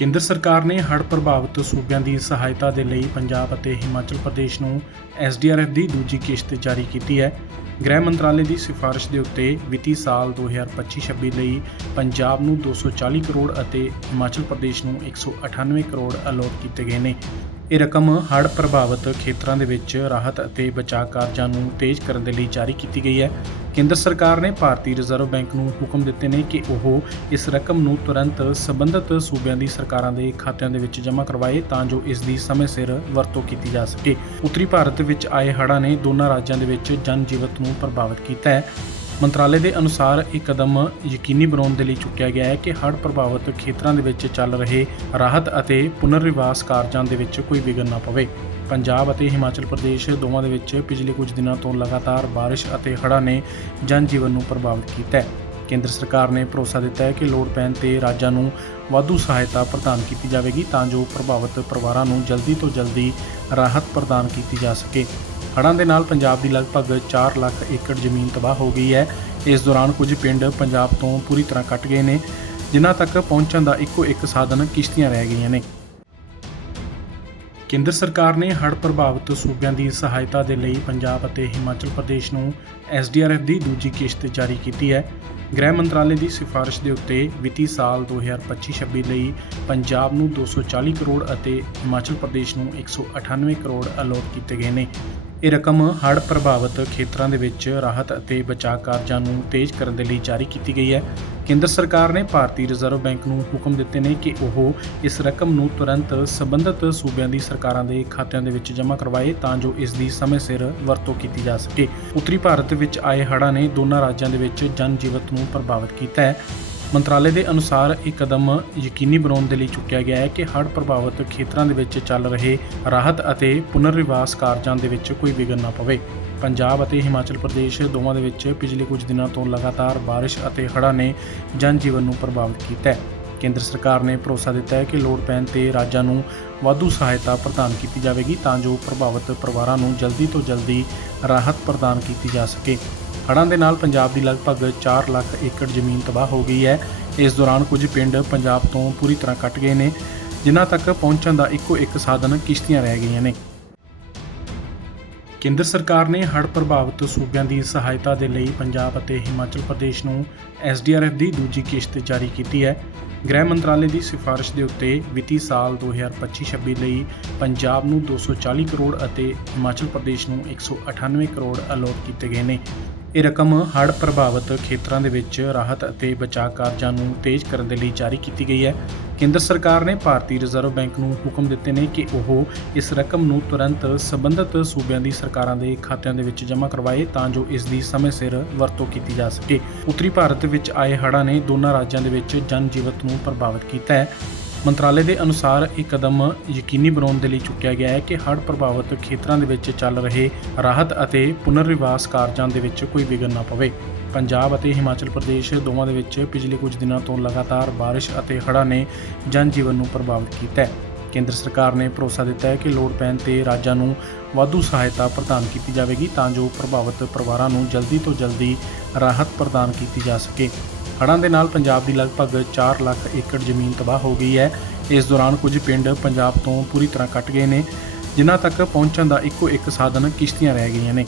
ਕੇਂਦਰ ਸਰਕਾਰ ਨੇ ਹੜ੍ਹ ਪ੍ਰਭਾਵਿਤ ਸੂਬਿਆਂ ਦੀ ਸਹਾਇਤਾ ਦੇ ਲਈ ਪੰਜਾਬ ਅਤੇ ਹਿਮਾਚਲ ਪ੍ਰਦੇਸ਼ ਨੂੰ ਐਸਡੀਆਰਐਫ ਦੀ ਦੂਜੀ ਕਿਸ਼ਤ ਜਾਰੀ ਕੀਤੀ ਹੈ। ਗ੍ਰਹਿ ਮੰਤਰਾਲੇ ਦੀ ਸਿਫਾਰਿਸ਼ ਦੇ ਉੱਤੇ ਵਿੱਤੀ ਸਾਲ 2025-26 ਲਈ ਪੰਜਾਬ ਨੂੰ 240 ਕਰੋੜ ਅਤੇ ਹਿਮਾਚਲ ਪ੍ਰਦੇਸ਼ ਨੂੰ 198 ਕਰੋੜ ਅਲੋਟ ਕੀਤੇ ਗਏ ਨੇ। ਇਹ ਰਕਮ ਹੜ੍ਹ ਪ੍ਰਭਾਵਿਤ ਖੇਤਰਾਂ ਦੇ ਵਿੱਚ ਰਾਹਤ ਅਤੇ ਬਚਾਅ ਕਾਰਜਾਂ ਨੂੰ ਤੇਜ਼ ਕਰਨ ਦੇ ਲਈ ਜਾਰੀ ਕੀਤੀ ਗਈ ਹੈ। ਕੇਂਦਰ ਸਰਕਾਰ ਨੇ ਭਾਰਤੀ ਰਿਜ਼ਰਵ ਬੈਂਕ ਨੂੰ ਹੁਕਮ ਦਿੱਤੇ ਨੇ ਕਿ ਉਹ ਇਸ ਰਕਮ ਨੂੰ ਤੁਰੰਤ ਸਬੰਧਤ ਸੂਬਿਆਂ ਦੀ ਸਰਕਾਰਾਂ ਦੇ ਖਾਤਿਆਂ ਦੇ ਵਿੱਚ ਜਮ੍ਹਾਂ ਕਰਵਾਏ ਤਾਂ ਜੋ ਇਸ ਦੀ ਸਮੇਂ ਸਿਰ ਵਰਤੋਂ ਕੀਤੀ ਜਾ ਸਕੇ। ਉੱਤਰੀ ਭਾਰਤ ਵਿੱਚ ਆਏ ਹੜ੍ਹਾਂ ਨੇ ਦੋਨਾਂ ਰਾਜਾਂ ਦੇ ਵਿੱਚ ਜਨ ਜੀਵਨ ਨੂੰ ਪ੍ਰਭਾਵਿਤ ਕੀਤਾ ਹੈ। ਮੰਤਰਾਲੇ ਦੇ ਅਨੁਸਾਰ ਇਹ ਕਦਮ ਯਕੀਨੀ ਬਣਾਉਣ ਦੇ ਲਈ ਚੁੱਕਿਆ ਗਿਆ ਹੈ ਕਿ ਹੜ੍ਹ ਪ੍ਰਭਾਵਿਤ ਖੇਤਰਾਂ ਦੇ ਵਿੱਚ ਚੱਲ ਰਹੇ ਰਾਹਤ ਅਤੇ ਪੁਨਰਵਿਕਾਸ ਕਾਰਜਾਂ ਦੇ ਵਿੱਚ ਕੋਈ ਵਿਘਨ ਨਾ ਪਵੇ। ਪੰਜਾਬ ਅਤੇ ਹਿਮਾਚਲ ਪ੍ਰਦੇਸ਼ ਦੋਵਾਂ ਦੇ ਵਿੱਚ ਪਿਛਲੇ ਕੁਝ ਦਿਨਾਂ ਤੋਂ ਲਗਾਤਾਰ ਬਾਰਿਸ਼ ਅਤੇ ਹੜ੍ਹਾਂ ਨੇ ਜਨ ਜੀਵਨ ਨੂੰ ਪ੍ਰਭਾਵਿਤ ਕੀਤਾ ਹੈ। ਕੇਂਦਰ ਸਰਕਾਰ ਨੇ ਭਰੋਸਾ ਦਿੱਤਾ ਹੈ ਕਿ ਲੋੜ ਪੈਣ ਤੇ ਰਾਜਾਂ ਨੂੰ ਵਾਧੂ ਸਹਾਇਤਾ ਪ੍ਰਦਾਨ ਕੀਤੀ ਜਾਵੇਗੀ ਤਾਂ ਜੋ ਪ੍ਰਭਾਵਿਤ ਪਰਿਵਾਰਾਂ ਨੂੰ ਜਲਦੀ ਤੋਂ ਜਲਦੀ ਰਾਹਤ ਪ੍ਰਦਾਨ ਕੀਤੀ ਜਾ ਸਕੇ। ਹੜ੍ਹਾਂ ਦੇ ਨਾਲ ਪੰਜਾਬ ਦੀ ਲਗਭਗ 4 ਲੱਖ ਏਕੜ ਜ਼ਮੀਨ ਤਬਾਹ ਹੋ ਗਈ ਹੈ। ਇਸ ਦੌਰਾਨ ਕੁਝ ਪਿੰਡ ਪੰਜਾਬ ਤੋਂ ਪੂਰੀ ਤਰ੍ਹਾਂ ਕੱਟ ਗਏ ਨੇ, ਜਿਨ੍ਹਾਂ ਤੱਕ ਪਹੁੰਚਣ ਦਾ ਇੱਕੋ ਇੱਕ ਸਾਧਨ ਕਿਸ਼ਤੀਆਂ ਰਹਿ ਗਈਆਂ ਨੇ। ਕੇਂਦਰ ਸਰਕਾਰ ਨੇ ਹੜ੍ਹ ਪ੍ਰਭਾਵਿਤ ਸੂਬਿਆਂ ਦੀ ਸਹਾਇਤਾ ਦੇ ਲਈ ਪੰਜਾਬ ਅਤੇ ਹਿਮਾਚਲ ਪ੍ਰਦੇਸ਼ ਨੂੰ ਐਸਡੀਆਰਐਫ ਦੀ ਦੂਜੀ ਕਿਸ਼ਤ ਜਾਰੀ ਕੀਤੀ ਹੈ। ਗ੍ਰਹਿ ਮੰਤਰਾਲੇ ਦੀ ਸਿਫਾਰਿਸ਼ ਦੇ ਉੱਤੇ ਵਿੱਤੀ ਸਾਲ 2025-26 ਲਈ ਪੰਜਾਬ ਨੂੰ 240 ਕਰੋੜ ਅਤੇ ਹਿਮਾਚਲ ਪ੍ਰਦੇਸ਼ ਨੂੰ 198 ਕਰੋੜ ਅਲੋਟ ਕੀਤੇ ਗਏ ਨੇ। ਇਹ ਰਕਮ ਹੜ੍ਹ ਪ੍ਰਭਾਵਿਤ ਖੇਤਰਾਂ ਦੇ ਵਿੱਚ ਰਾਹਤ ਅਤੇ ਬਚਾਅ ਕਾਰਜਾਂ ਨੂੰ ਤੇਜ਼ ਕਰਨ ਦੇ ਲਈ ਜਾਰੀ ਕੀਤੀ ਗਈ ਹੈ। ਕੇਂਦਰ ਸਰਕਾਰ ਨੇ ਭਾਰਤੀ ਰਿਜ਼ਰਵ ਬੈਂਕ ਨੂੰ ਹੁਕਮ ਦਿੱਤੇ ਨੇ ਕਿ ਉਹ ਇਸ ਰਕਮ ਨੂੰ ਤੁਰੰਤ ਸਬੰਧਤ ਸੂਬਿਆਂ ਦੀ ਸਰਕਾਰਾਂ ਦੇ ਖਾਤਿਆਂ ਦੇ ਵਿੱਚ ਜਮ੍ਹਾਂ ਕਰਵਾਏ ਤਾਂ ਜੋ ਇਸ ਦੀ ਸਮੇਂ ਸਿਰ ਵਰਤੋਂ ਕੀਤੀ ਜਾ ਸਕੇ। ਉੱਤਰੀ ਭਾਰਤ ਵਿੱਚ ਆਏ ਹੜ੍ਹਾਂ ਨੇ ਦੋਨਾਂ ਰਾਜਾਂ ਦੇ ਵਿੱਚ ਜਨ ਜੀਵਨ ਨੂੰ ਪ੍ਰਭਾਵਿਤ ਕੀਤਾ ਹੈ। ਮੰਤਰਾਲੇ ਦੇ ਅਨੁਸਾਰ ਇਹ ਕਦਮ ਯਕੀਨੀ ਬਣਾਉਣ ਦੇ ਲਈ ਚੁੱਕਿਆ ਗਿਆ ਹੈ ਕਿ ਹੜ੍ਹ ਪ੍ਰਭਾਵਿਤ ਖੇਤਰਾਂ ਦੇ ਵਿੱਚ ਚੱਲ ਰਹੇ ਰਾਹਤ ਅਤੇ ਪੁਨਰਵਿਵਾਸ ਕਾਰਜਾਂ ਦੇ ਵਿੱਚ ਕੋਈ ਵਿਘਨ ਨਾ ਪਵੇ। ਪੰਜਾਬ ਅਤੇ ਹਿਮਾਚਲ ਪ੍ਰਦੇਸ਼ ਦੋਵਾਂ ਦੇ ਵਿੱਚ ਪਿਛਲੇ ਕੁਝ ਦਿਨਾਂ ਤੋਂ ਲਗਾਤਾਰ ਬਾਰਿਸ਼ ਅਤੇ ਹੜ੍ਹਾਂ ਨੇ ਜਨ ਜੀਵਨ ਨੂੰ ਪ੍ਰਭਾਵਿਤ ਕੀਤਾ ਹੈ। ਕੇਂਦਰ ਸਰਕਾਰ ਨੇ ਭਰੋਸਾ ਦਿੱਤਾ ਹੈ ਕਿ ਲੋੜ ਪੈਣ ਤੇ ਰਾਜਾਂ ਨੂੰ ਵਾਧੂ ਸਹਾਇਤਾ ਪ੍ਰਦਾਨ ਕੀਤੀ ਜਾਵੇਗੀ ਤਾਂ ਜੋ ਪ੍ਰਭਾਵਿਤ ਪਰਿਵਾਰਾਂ ਨੂੰ ਜਲਦੀ ਤੋਂ ਜਲਦੀ ਰਾਹਤ ਪ੍ਰਦਾਨ ਕੀਤੀ ਜਾ ਸਕੇ। ਹੜ੍ਹਾਂ ਦੇ ਨਾਲ ਪੰਜਾਬ ਦੀ ਲਗਭਗ 4 ਲੱਖ ਏਕੜ ਜ਼ਮੀਨ ਤਬਾਹ ਹੋ ਗਈ ਹੈ। ਇਸ ਦੌਰਾਨ ਕੁਝ ਪਿੰਡ ਪੰਜਾਬ ਤੋਂ ਪੂਰੀ ਤਰ੍ਹਾਂ ਕੱਟ ਗਏ ਨੇ, ਜਿਨ੍ਹਾਂ ਤੱਕ ਪਹੁੰਚਣ ਦਾ ਇੱਕੋ ਇੱਕ ਸਾਧਨ ਕਿਸ਼ਤੀਆਂ ਰਹਿ ਗਈਆਂ ਨੇ। ਕੇਂਦਰ ਸਰਕਾਰ ਨੇ ਹੜ੍ਹ ਪ੍ਰਭਾਵਿਤ ਸੂਬਿਆਂ ਦੀ ਸਹਾਇਤਾ ਦੇ ਲਈ ਪੰਜਾਬ ਅਤੇ ਹਿਮਾਚਲ ਪ੍ਰਦੇਸ਼ ਨੂੰ ਐਸਡੀਆਰਐਫ ਦੀ ਦੂਜੀ ਕਿਸ਼ਤ ਜਾਰੀ ਕੀਤੀ ਹੈ। ਗ੍ਰਹਿ ਮੰਤਰਾਲੇ ਦੀ ਸਿਫਾਰਿਸ਼ ਦੇ ਉੱਤੇ ਵਿੱਤੀ ਸਾਲ 2025-26 ਲਈ ਪੰਜਾਬ ਨੂੰ 240 ਕਰੋੜ ਅਤੇ ਹਿਮਾਚਲ ਪ੍ਰਦੇਸ਼ ਨੂੰ 198 ਕਰੋੜ ਅਲੋਟ ਕੀਤੇ ਗਏ ਨੇ। ਇਹ ਰਕਮ ਹੜ੍ਹ ਪ੍ਰਭਾਵਿਤ ਖੇਤਰਾਂ ਦੇ ਵਿੱਚ ਰਾਹਤ ਅਤੇ ਬਚਾਅ ਕਾਰਜਾਂ ਨੂੰ ਤੇਜ਼ ਕਰਨ ਦੇ ਲਈ ਜਾਰੀ ਕੀਤੀ ਗਈ ਹੈ। ਕੇਂਦਰ ਸਰਕਾਰ ਨੇ ਭਾਰਤੀ ਰਿਜ਼ਰਵ ਬੈਂਕ ਨੂੰ ਹੁਕਮ ਦਿੱਤੇ ਨੇ ਕਿ ਉਹ ਇਸ ਰਕਮ ਨੂੰ ਤੁਰੰਤ ਸਬੰਧਤ ਸੂਬਿਆਂ ਦੀ ਸਰਕਾਰਾਂ ਦੇ ਖਾਤਿਆਂ ਦੇ ਵਿੱਚ ਜਮ੍ਹਾਂ ਕਰਵਾਏ ਤਾਂ ਜੋ ਇਸ ਦੀ ਸਮੇਂ ਸਿਰ ਵਰਤੋਂ ਕੀਤੀ ਜਾ ਸਕੇ। ਉੱਤਰੀ ਭਾਰਤ ਵਿੱਚ ਆਏ ਹੜ੍ਹਾਂ ਨੇ ਦੋਨਾਂ ਰਾਜਾਂ ਦੇ ਵਿੱਚ ਜਨ ਜੀਵਤ ਨੂੰ ਪ੍ਰਭਾਵਿਤ ਕੀਤਾ ਹੈ। ਮੰਤਰਾਲੇ ਦੇ ਅਨੁਸਾਰ ਇਹ ਕਦਮ ਯਕੀਨੀ ਬਣਾਉਣ ਦੇ ਲਈ ਚੁੱਕਿਆ ਗਿਆ ਹੈ ਕਿ ਹੜ੍ਹ ਪ੍ਰਭਾਵਿਤ ਖੇਤਰਾਂ ਦੇ ਵਿੱਚ ਚੱਲ ਰਹੇ ਰਾਹਤ ਅਤੇ ਪੁਨਰਵਿਵਾਸ ਕਾਰਜਾਂ ਦੇ ਵਿੱਚ ਕੋਈ ਵਿਘਨ ਨਾ ਪਵੇ। ਪੰਜਾਬ ਅਤੇ ਹਿਮਾਚਲ ਪ੍ਰਦੇਸ਼ ਦੋਵਾਂ ਦੇ ਵਿੱਚ ਪਿਛਲੇ ਕੁਝ ਦਿਨਾਂ ਤੋਂ ਲਗਾਤਾਰ ਬਾਰਿਸ਼ ਅਤੇ ਹੜ੍ਹਾਂ ਨੇ ਜਨ ਜੀਵਨ ਨੂੰ ਪ੍ਰਭਾਵਿਤ ਕੀਤਾ ਹੈ। ਕੇਂਦਰ ਸਰਕਾਰ ਨੇ ਭਰੋਸਾ ਦਿੱਤਾ ਹੈ ਕਿ ਲੋੜ ਪੈਣ ਤੇ ਰਾਜਾਂ ਨੂੰ ਵਾਧੂ ਸਹਾਇਤਾ ਪ੍ਰਦਾਨ ਕੀਤੀ ਜਾਵੇਗੀ ਤਾਂ ਜੋ ਪ੍ਰਭਾਵਿਤ ਪਰਿਵਾਰਾਂ ਨੂੰ ਜਲਦੀ ਤੋਂ ਜਲਦੀ ਰਾਹਤ ਪ੍ਰਦਾਨ ਕੀਤੀ ਜਾ ਸਕੇ। ਹੜ੍ਹਾਂ ਦੇ ਨਾਲ ਪੰਜਾਬ ਦੀ ਲਗਭਗ 4 ਲੱਖ ਏਕੜ ਜ਼ਮੀਨ ਤਬਾਹ ਹੋ ਗਈ ਹੈ। ਇਸ ਦੌਰਾਨ ਕੁਝ ਪਿੰਡ ਪੰਜਾਬ ਤੋਂ ਪੂਰੀ ਤਰ੍ਹਾਂ ਕੱਟ ਗਏ ਨੇ, ਜਿਨ੍ਹਾਂ ਤੱਕ ਪਹੁੰਚਣ ਦਾ ਇੱਕੋ ਇੱਕ ਸਾਧਨ ਕਿਸ਼ਤੀਆਂ ਰਹਿ ਗਈਆਂ ਨੇ।